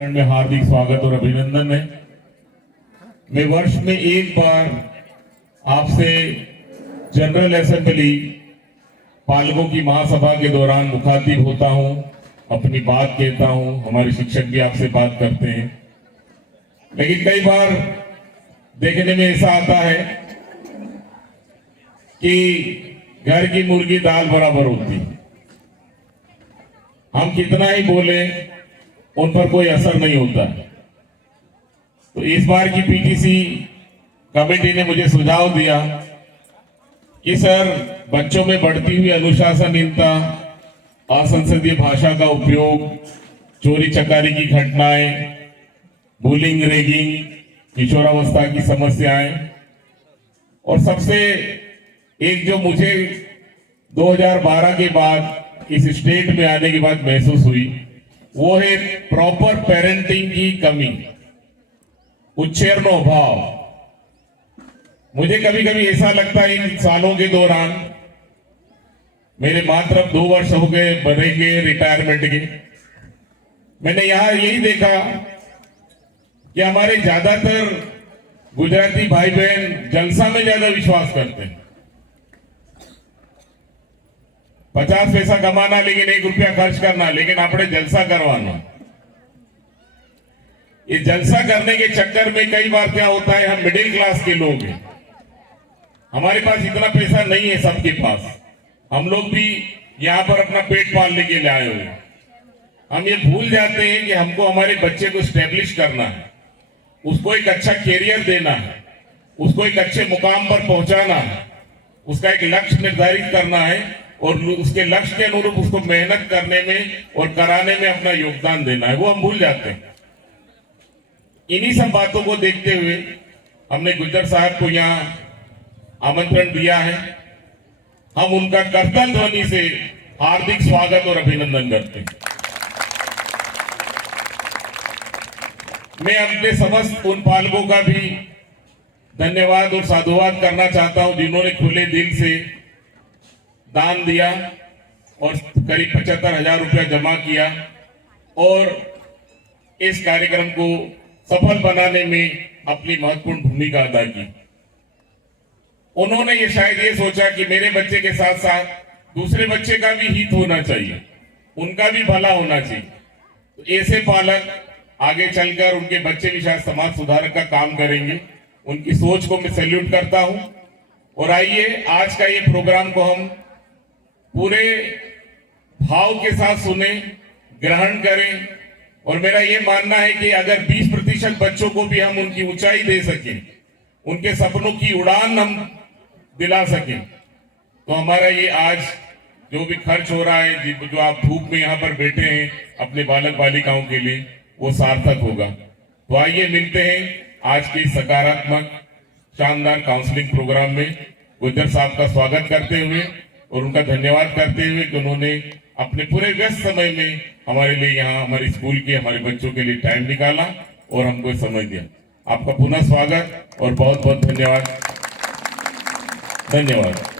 में हार्दिक स्वागत और अभिनंदन है। मैं वर्ष में एक बार आपसे जनरल असेंबली पालकों की महासभा के दौरान मुखातिब होता हूं, अपनी बात कहता हूं, हमारे शिक्षक भी आपसे बात करते हैं। लेकिन कई बार देखने में ऐसा आता है कि घर की मुर्गी दाल बराबर होती है। हम कितना ही बोले उन पर कोई असर नहीं होता। तो इस बार की पीटीसी कमेटी ने मुझे सुझाव दिया कि सर, बच्चों में बढ़ती हुई अनुशासनहीनता, असंसदीय भाषा का उपयोग, चोरी चकारी की घटनाएं, बुलिंग, रेगिंग, किशोरावस्था की समस्याएं, और सबसे एक जो मुझे 2012 के बाद इस स्टेट में आने के बाद महसूस हुई, वो है प्रॉपर पेरेंटिंग की कमी, उच्छेरनो अभाव। मुझे कभी कभी ऐसा लगता है इन सालों के दौरान, मेरे मात्र 2 वर्ष हो गए बढ़ेंगे रिटायरमेंट के, मैंने यहां यही देखा कि हमारे ज्यादातर गुजराती भाई बहन जलसा में ज्यादा विश्वास करते हैं। 50 पैसा कमाना लेकिन 1 रुपया खर्च करना, लेकिन अपने जलसा करवाना। ये जलसा करने के चक्कर में कई बार क्या होता है, हम मिडिल क्लास के लोग हैं, हमारे पास इतना पैसा नहीं है सबके पास। हम लोग भी यहाँ पर अपना पेट पालने के लिए आए हुए हैं। हम ये भूल जाते हैं कि हमको हमारे बच्चे को स्टेब्लिश करना है, उसको एक अच्छा कैरियर देना है, उसको एक अच्छे मुकाम पर पहुंचाना है, उसका एक लक्ष्य निर्धारित करना है और उसके लक्ष्य के अनुरूप उसको मेहनत करने में और कराने में अपना योगदान देना है। वो हम भूल जाते हैं। इन्हीं सब बातों को देखते हुए हमने गुज्जर साहब को यहाँ आमंत्रण दिया है। हम उनका करतल ध्वनि से हार्दिक स्वागत और अभिनंदन करते हैं। मैं अपने समस्त उन पालकों का भी धन्यवाद और साधुवाद करना चाहता हूं जिन्होंने खुले दिल से दान दिया और करीब 75,000 रुपया जमा किया और इस कार्यक्रम को सफल बनाने में अपनी महत्वपूर्ण भूमिका अदा की। उन्होंने ये शायद ये सोचा कि मेरे बच्चे के साथ साथ दूसरे बच्चे का भी हित होना चाहिए, उनका भी भला होना चाहिए। तो ऐसे पालक आगे चलकर उनके बच्चे भी शायद समाज सुधारक का काम करेंगे। उनकी सोच को मैं सैल्यूट करता हूं। और आइए आज का ये प्रोग्राम को हम पूरे भाव के साथ सुने, ग्रहण करें। और मेरा ये मानना है कि अगर 20% बच्चों को भी हम उनकी ऊंचाई दे सकें, उनके सपनों की उड़ान हम दिला सकें, तो हमारा ये आज जो भी खर्च हो रहा है, जो आप धूप में यहाँ पर बैठे हैं अपने बालक बालिकाओं के लिए, वो सार्थक होगा। तो आइए मिलते हैं आज के सकारात्मक शानदार काउंसलिंग प्रोग्राम में गुज्जर साहब का स्वागत करते हुए और उनका धन्यवाद करते हुए कि उन्होंने अपने पूरे व्यस्त समय में हमारे लिए यहाँ हमारे स्कूल के हमारे बच्चों के लिए टाइम निकाला और हमको समय दिया। आपका पुनः स्वागत और बहुत बहुत धन्यवाद। धन्यवाद।